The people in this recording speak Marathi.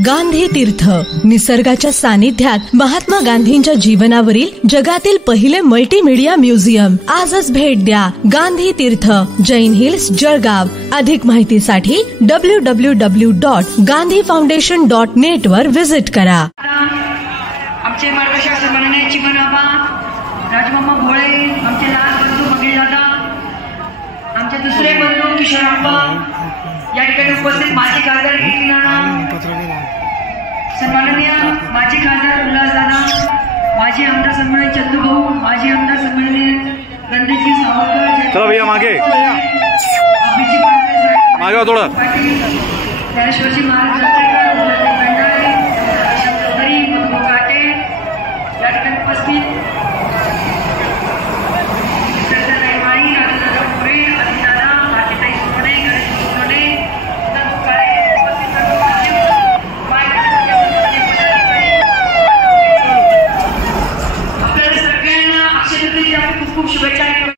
गांधी तीर्थ, निसर्गाच्या सानिध्यात महात्मा गांधींच्या जीवनावरील जगातील पहिले मल्टीमीडिया म्युझियम. आजच भेट द्या. गांधी तीर्थ, जैन हिल्स, जळगाव. अधिक माहितीसाठी www.gandhifoundation.net वर विजिट करा. आमचे मार्गदर्शक माननीय चिमनबाबा राजमामा भोळे, आमचे लहान बंधू मंगेश दादा, आमचे दुसरे बंधू किशोरप्पा, या ठिकाणी उपस्थित माजी खासदार नाना, सन्माननीय माजी खासदार उल्हास दादा, माजी आमदार सन्माननीय चंदू भाऊ, माजी आमदार सन्माननीय रणजितजी सावरकर, चला भैया मागे मागे थोड़ा ज्ञानेश्वरजी महाराज काटे या ठिकाणी उपस्थित खूप शुभेच्छा.